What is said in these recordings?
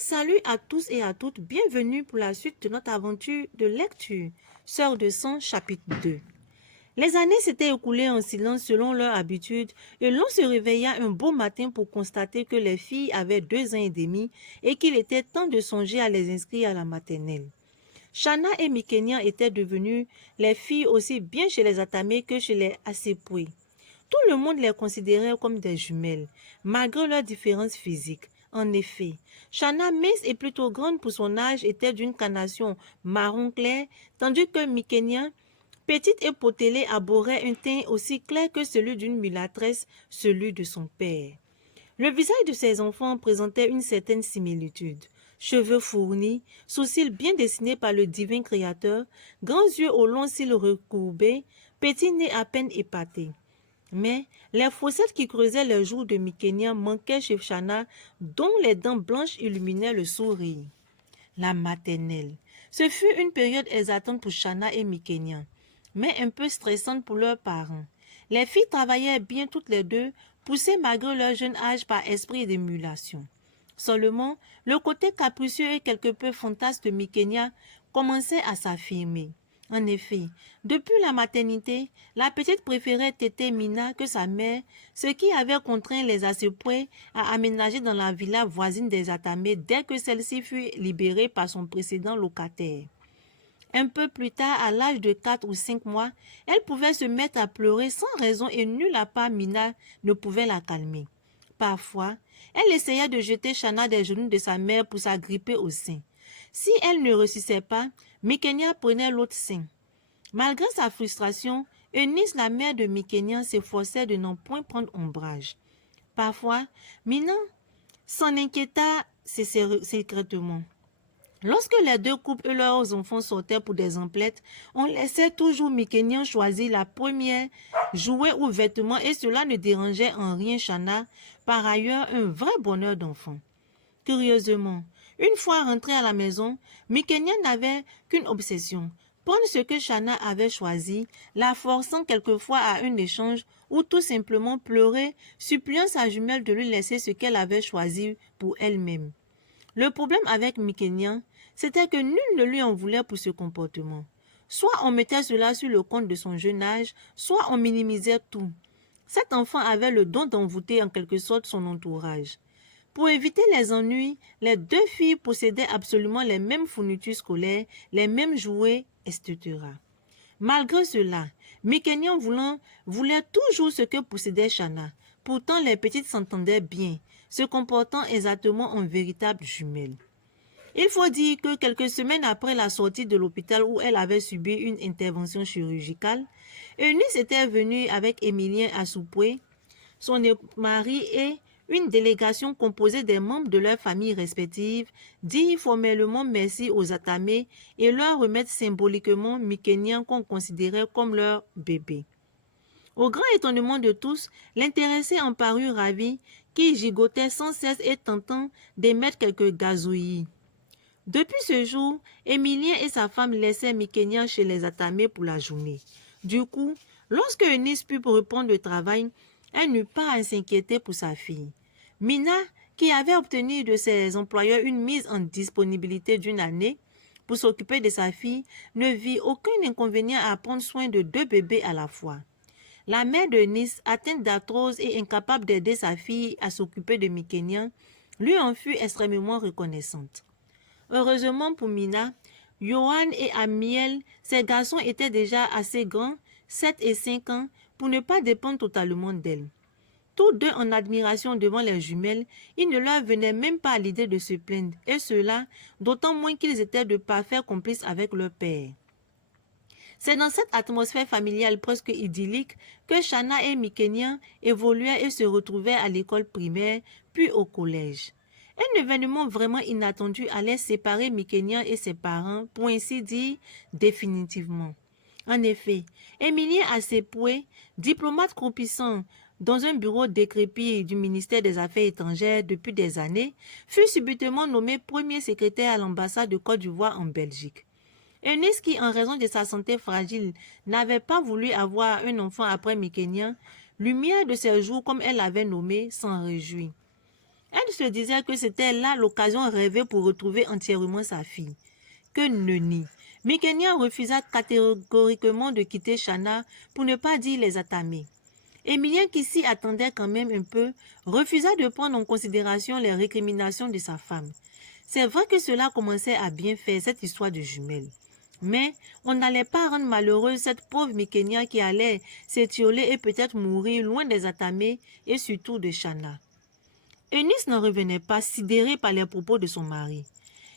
Salut à tous et à toutes, bienvenue pour la suite de notre aventure de lecture, Sœurs de sang, chapitre 2. Les années s'étaient écoulées en silence selon leur habitude et l'on se réveilla un beau matin pour constater que les filles avaient 2 ans et demi et qu'il était temps de songer à les inscrire à la maternelle. Shana et Mikenya étaient devenues les filles aussi bien chez les Atamé que chez les Asepoué. Tout le monde les considérait comme des jumelles, malgré leurs différences physiques. En effet, Shana, mince et plutôt grande pour son âge, était d'une carnation marron clair, tandis que Mikenya, petite et potelée, arborait un teint aussi clair que celui d'une mulâtresse, celui de son père. Le visage de ses enfants présentait une certaine similitude. Cheveux fournis, sourcils bien dessinés par le divin créateur, grands yeux aux longs cils recourbés, petit nez à peine épaté. Mais les fossettes qui creusaient les joues de Mikenya manquaient chez Shana, dont les dents blanches illuminaient le sourire. La maternelle. Ce fut une période exaltante pour Shana et Mikenya, mais un peu stressante pour leurs parents. Les filles travaillaient bien toutes les deux, poussées malgré leur jeune âge par esprit d'émulation. Seulement, le côté capricieux et quelque peu fantasque de Mikenya commençait à s'affirmer. En effet, depuis la maternité, la petite préférait Tété Mina que sa mère, ce qui avait contraint les Asepoué à aménager dans la villa voisine des Atamé dès que celle-ci fut libérée par son précédent locataire. Un peu plus tard, à l'âge de 4 ou 5 mois, elle pouvait se mettre à pleurer sans raison et nulle à part Mina ne pouvait la calmer. Parfois, elle essayait de jeter Shana des genoux de sa mère pour s'agripper au sein. Si elle ne réussissait pas, Mikenya prenait l'autre sein. Malgré sa frustration, Eunice, la mère de Mikenya, s'efforçait de n'en point prendre ombrage. Parfois, Mina s'en inquiéta secrètement. Lorsque les deux couples et leurs enfants sortaient pour des emplettes, on laissait toujours Mikenya choisir la première, jouet ou vêtement, et cela ne dérangeait en rien Shana, par ailleurs un vrai bonheur d'enfant. Curieusement, une fois rentrée à la maison, Mikenya n'avait qu'une obsession, prendre ce que Shana avait choisi, la forçant quelquefois à un échange ou tout simplement pleurer, suppliant sa jumelle de lui laisser ce qu'elle avait choisi pour elle-même. Le problème avec Mikenya, c'était que nul ne lui en voulait pour ce comportement. Soit on mettait cela sur le compte de son jeune âge, soit on minimisait tout. Cet enfant avait le don d'envoûter en quelque sorte son entourage. Pour éviter les ennuis, les deux filles possédaient absolument les mêmes fournitures scolaires, les mêmes jouets, etc. Malgré cela, Mikenya voulait toujours ce que possédait Shana. Pourtant, les petites s'entendaient bien, se comportant exactement en véritables jumelles. Il faut dire que quelques semaines après la sortie de l'hôpital où elle avait subi une intervention chirurgicale, Eunice était venue avec Émilien Assoupoué, son mari et une délégation composée des membres de leurs familles respectives dire formellement merci aux Atamé et leur remettre symboliquement Mikenya qu'on considérait comme leur bébé. Au grand étonnement de tous, l'intéressé en parut ravi, qui gigotait sans cesse et tentant d'émettre quelques gazouillis. Depuis ce jour, Émilien et sa femme laissaient Mikenya chez les Atamé pour la journée. Du coup, lorsque Eunice put reprendre le travail, elle n'eut pas à s'inquiéter pour sa fille. Mina, qui avait obtenu de ses employeurs une mise en disponibilité d'une année pour s'occuper de sa fille, ne vit aucun inconvénient à prendre soin de 2 bébés à la fois. La mère de Nice, atteinte d'arthrose et incapable d'aider sa fille à s'occuper de Mikenya, lui en fut extrêmement reconnaissante. Heureusement pour Mina, Johan et Amiel, ces garçons étaient déjà assez grands, 7 et 5 ans, pour ne pas dépendre totalement d'elle. Tous deux en admiration devant les jumelles, il ne leur venait même pas à l'idée de se plaindre, et cela d'autant moins qu'ils étaient de parfaits complices avec leur père. C'est dans cette atmosphère familiale presque idyllique que Shana et Mikenya évoluaient et se retrouvaient à l'école primaire, puis au collège. Un événement vraiment inattendu allait séparer Mikenya et ses parents, pour ainsi dire, définitivement. En effet, Émilien Asepoué, diplomate croupissant dans un bureau décrépit du ministère des Affaires étrangères depuis des années, fut subitement nommé premier secrétaire à l'ambassade de Côte d'Ivoire en Belgique. Eunice, qui en raison de sa santé fragile n'avait pas voulu avoir un enfant après Mikenya, lumière de ses jours comme elle l'avait nommé, s'en réjouit. Elle se disait que c'était là l'occasion rêvée pour retrouver entièrement sa fille. Que nenni! Mikenya refusa catégoriquement de quitter Shana pour ne pas dire les attamer. Émilien, qui s'y attendait quand même un peu, refusa de prendre en considération les récriminations de sa femme. C'est vrai que cela commençait à bien faire, cette histoire de jumelles. Mais on n'allait pas rendre malheureuse cette pauvre Mikenya qui allait s'étioler et peut-être mourir loin des atamés et surtout de Shana. Eunice n'en revenait pas, sidérée par les propos de son mari.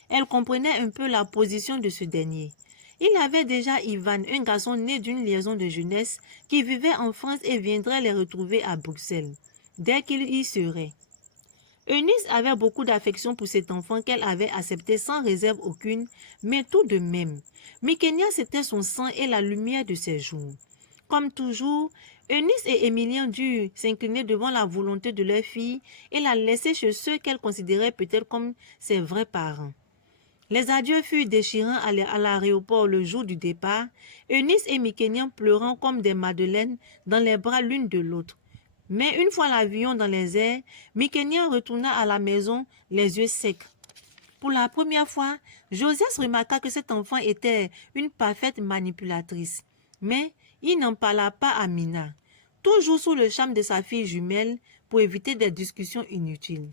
Elle comprenait un peu la position de ce dernier. Il avait déjà Ivan, un garçon né d'une liaison de jeunesse, qui vivait en France et viendrait les retrouver à Bruxelles, dès qu'il y serait. Eunice avait beaucoup d'affection pour cet enfant qu'elle avait accepté sans réserve aucune, mais tout de même, Mikenya c'était son sang et la lumière de ses jours. Comme toujours, Eunice et Émilien durent s'incliner devant la volonté de leur fille et la laisser chez ceux qu'elle considérait peut-être comme ses vrais parents. Les adieux furent déchirants à l'aéroport le jour du départ, Eunice et Mikenya pleurant comme des madeleines dans les bras l'une de l'autre. Mais une fois l'avion dans les airs, Mikenya retourna à la maison les yeux secs. Pour la première fois, Josias remarqua que cet enfant était une parfaite manipulatrice. Mais il n'en parla pas à Mina, toujours sous le charme de sa fille jumelle pour éviter des discussions inutiles.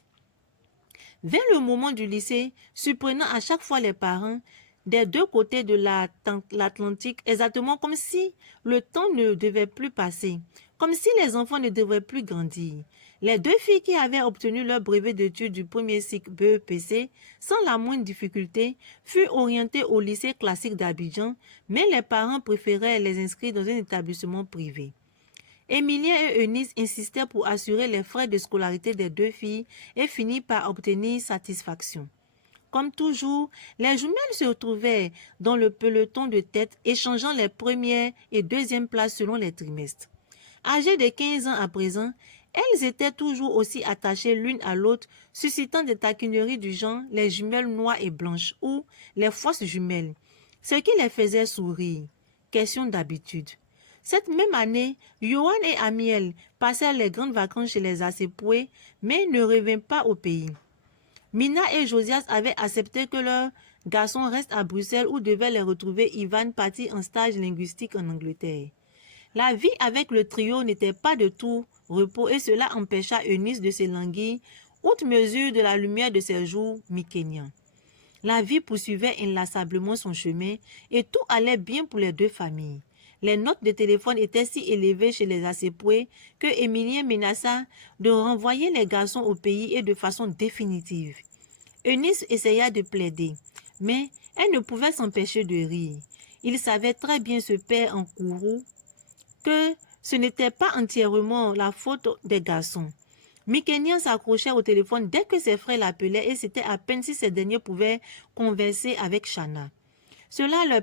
Vers le moment du lycée, surprenant à chaque fois les parents des deux côtés de l'Atlantique, exactement comme si le temps ne devait plus passer, comme si les enfants ne devraient plus grandir. Les deux filles qui avaient obtenu leur brevet d'études du premier cycle BEPC sans la moindre difficulté furent orientées au lycée classique d'Abidjan, mais les parents préféraient les inscrire dans un établissement privé. Émilien et Eunice insistèrent pour assurer les frais de scolarité des deux filles et finirent par obtenir satisfaction. Comme toujours, les jumelles se retrouvaient dans le peloton de tête, échangeant les premières et deuxièmes places selon les trimestres. Âgées de 15 ans à présent, elles étaient toujours aussi attachées l'une à l'autre, suscitant des taquineries du genre les jumelles noires et blanches ou les fausses jumelles, ce qui les faisait sourire. Question d'habitude. Cette même année, Johan et Amiel passèrent les grandes vacances chez les Assepoué, mais ne revinrent pas au pays. Mina et Josias avaient accepté que leur garçon reste à Bruxelles où devait les retrouver Ivan parti en stage linguistique en Angleterre. La vie avec le trio n'était pas de tout repos et cela empêcha Eunice de s'élanguir, outre mesure de la lumière de ses jours mykényens. La vie poursuivait inlassablement son chemin et tout allait bien pour les deux familles. Les notes de téléphone étaient si élevées chez les Assepoué que Émilien menaça de renvoyer les garçons au pays et de façon définitive. Eunice essaya de plaider, mais elle ne pouvait s'empêcher de rire. Il savait très bien ce père en courroux que ce n'était pas entièrement la faute des garçons. Mikenya s'accrochait au téléphone dès que ses frères l'appelaient et c'était à peine si ces derniers pouvaient converser avec Shana. Cela leur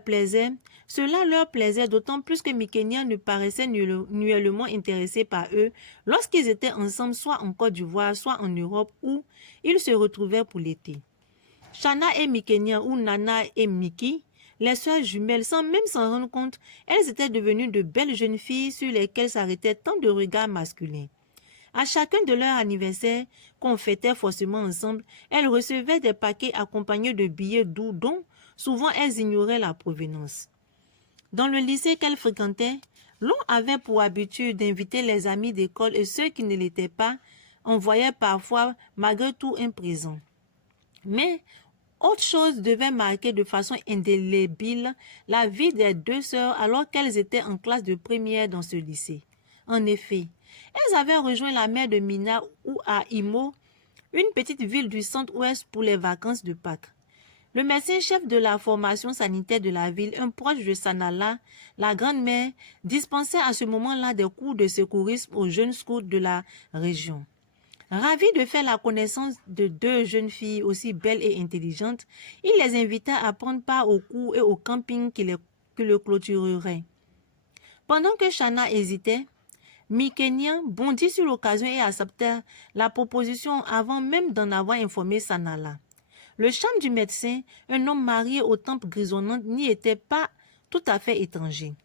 plaisait d'autant plus que Mikenya ne paraissait nullement intéressé par eux lorsqu'ils étaient ensemble soit en Côte d'Ivoire, soit en Europe où ils se retrouvaient pour l'été. Shana et Mikenya ou Nana et Miki, les sœurs jumelles, sans même s'en rendre compte, elles étaient devenues de belles jeunes filles sur lesquelles s'arrêtaient tant de regards masculins. À chacun de leurs anniversaires, qu'on fêtait forcément ensemble, elles recevaient des paquets accompagnés de billets doux dont souvent elles ignoraient la provenance. Dans le lycée qu'elles fréquentaient, l'on avait pour habitude d'inviter les amis d'école et ceux qui ne l'étaient pas envoyaient parfois malgré tout un présent. Mais autre chose devait marquer de façon indélébile la vie des deux sœurs alors qu'elles étaient en classe de première dans ce lycée. En effet, elles avaient rejoint la mère de Mina ou à Imo, une petite ville du centre-ouest pour les vacances de Pâques. Le médecin-chef de la formation sanitaire de la ville, un proche de Sanala, la grand-mère, dispensait à ce moment-là des cours de secourisme aux jeunes scouts de la région. Ravi de faire la connaissance de deux jeunes filles aussi belles et intelligentes, il les invita à prendre part aux cours et au camping qui le clôturerait. Pendant que Shana hésitait, Mikenya bondit sur l'occasion et accepta la proposition avant même d'en avoir informé Sanala. Le charme du médecin, un homme marié aux tempes grisonnantes, n'y était pas tout à fait étranger.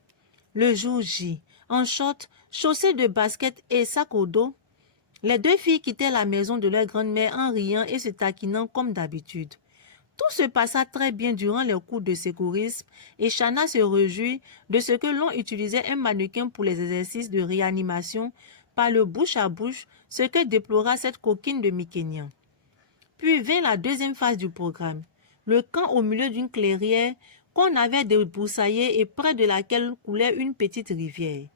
Le jour J, en short, chaussé de baskets et sac au dos, Les deux filles quittèrent la maison de leur grand-mère en riant et se taquinant comme d'habitude. Tout se passa très bien durant les cours de secourisme et Shanna se réjouit de ce que l'on utilisait un mannequin pour les exercices de réanimation par le bouche à bouche, ce que déplora cette coquine de Mykénian. Puis vint la deuxième phase du programme, le camp au milieu d'une clairière qu'on avait débroussaillée et près de laquelle coulait une petite rivière.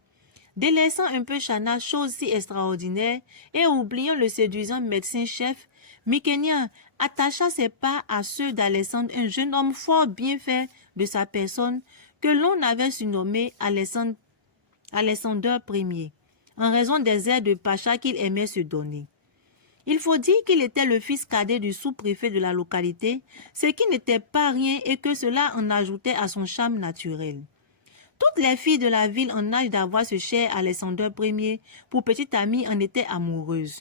Délaissant un peu Shanna, chose si extraordinaire, et oubliant le séduisant médecin-chef, Mykénian attacha ses pas à ceux d'Alexandre, un jeune homme fort bien fait de sa personne, que l'on avait surnommé Alexandre Ier, en raison des airs de pacha qu'il aimait se donner. Il faut dire qu'il était le fils cadet du sous-préfet de la localité, ce qui n'était pas rien et que cela en ajoutait à son charme naturel. Toutes les filles de la ville en âge d'avoir ce cher Alexandre Ier pour petit ami en étaient amoureuses.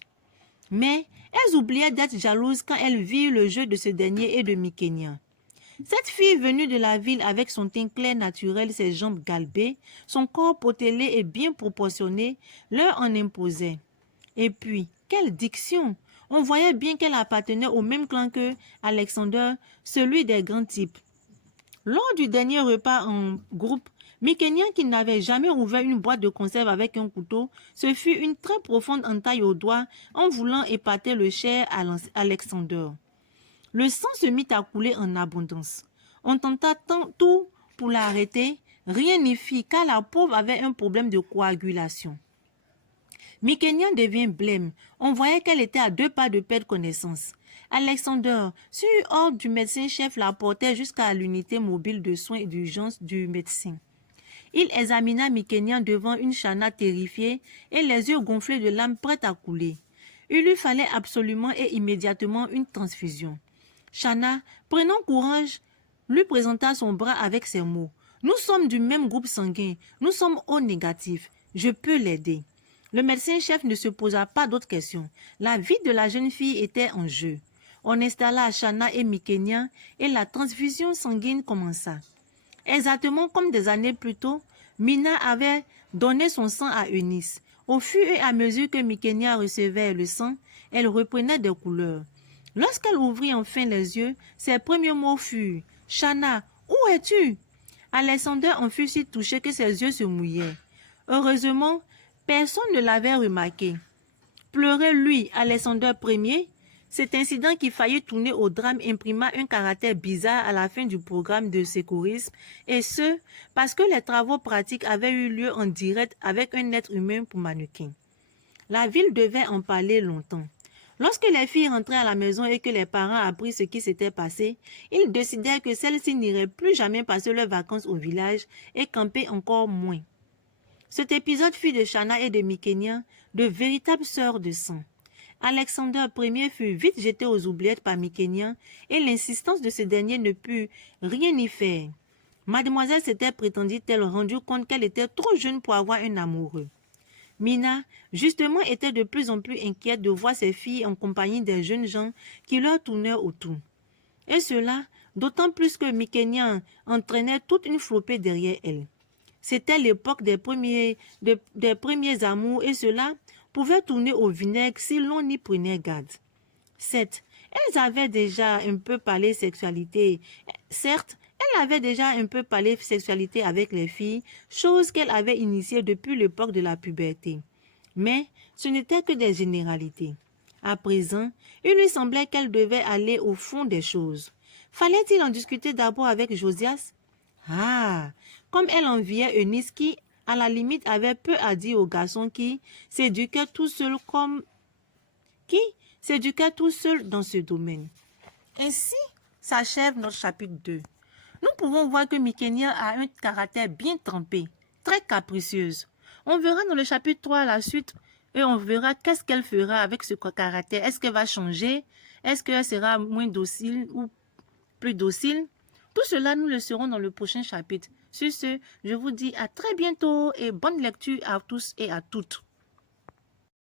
Mais elles oubliaient d'être jalouses quand elles virent le jeu de ce dernier et de Mykénian. Cette fille venue de la ville avec son teint clair naturel, ses jambes galbées, son corps potelé et bien proportionné, leur en imposait. Et puis, quelle diction! On voyait bien qu'elle appartenait au même clan que Alexander, celui des grands types. Lors du dernier repas en groupe, Mykénian, qui n'avait jamais ouvert une boîte de conserve avec un couteau, se fit une très profonde entaille au doigt en voulant épater le cher Alexander. Le sang se mit à couler en abondance. On tenta tout pour l'arrêter, rien n'y fit car la pauvre avait un problème de coagulation. Mykénian devint blême. On voyait qu'elle était à 2 pas de perdre connaissance. Alexander, sur ordre du médecin-chef, la portait jusqu'à l'unité mobile de soins et d'urgence du médecin. Il examina Mykénian devant une Shanna terrifiée et les yeux gonflés de larmes prêtes à couler. Il lui fallait absolument et immédiatement une transfusion. Shanna, prenant courage, lui présenta son bras avec ces mots. « Nous sommes du même groupe sanguin. Nous sommes O négatif. Je peux l'aider. » Le médecin-chef ne se posa pas d'autres questions. La vie de la jeune fille était en jeu. On installa Shanna et Mykénian et la transfusion sanguine commença. Exactement comme des années plus tôt, Mina avait donné son sang à Eunice. Au fur et à mesure que Mykénian recevait le sang, elle reprenait des couleurs. Lorsqu'elle ouvrit enfin les yeux, ses premiers mots furent « Shanna, où es-tu » Alexander en fut si touché que ses yeux se mouillaient. Heureusement, personne ne l'avait remarqué. Pleurer lui, Alexander Ier, cet incident qui faillit tourner au drame imprima un caractère bizarre à la fin du programme de secourisme, et ce, parce que les travaux pratiques avaient eu lieu en direct avec un être humain pour mannequin. La ville devait en parler longtemps. Lorsque les filles rentraient à la maison et que les parents apprirent ce qui s'était passé, ils décidèrent que celles-ci n'iraient plus jamais passer leurs vacances au village et camper encore moins. Cet épisode fut de Shanna et de Mykénian, de véritables sœurs de sang. Alexander Ier fut vite jeté aux oubliettes par Mykénian et l'insistance de ce dernier ne put rien y faire. Mademoiselle s'était, prétendit-elle, rendue compte qu'elle était trop jeune pour avoir un amoureux. Mina, justement, était de plus en plus inquiète de voir ses filles en compagnie des jeunes gens qui leur tournaient autour. Et cela, d'autant plus que Mykénian entraînait toute une flopée derrière elle. C'était l'époque des premiers amours et cela pouvait tourner au vinaigre si l'on n'y prenait garde. Certes, elles avaient déjà un peu parlé sexualité. Avec les filles, chose qu'elle avait initiée depuis l'époque de la puberté. Mais ce n'était que des généralités. À présent, il lui semblait qu'elle devait aller au fond des choses. Fallait-il en discuter d'abord avec Josias? Ah, comme elle enviait Eunice qui, à la limite, avait peu à dire aux garçons qui s'éduquaient tout seuls dans ce domaine. Ainsi s'achève notre chapitre 2. Nous pouvons voir que Mykénian a un caractère bien trempé, très capricieuse. On verra dans le chapitre 3 la suite et on verra qu'est-ce qu'elle fera avec ce caractère. Est-ce qu'elle va changer? Est-ce qu'elle sera moins docile ou plus docile? Tout cela, nous le saurons dans le prochain chapitre. Sur ce, je vous dis à très bientôt et bonne lecture à tous et à toutes.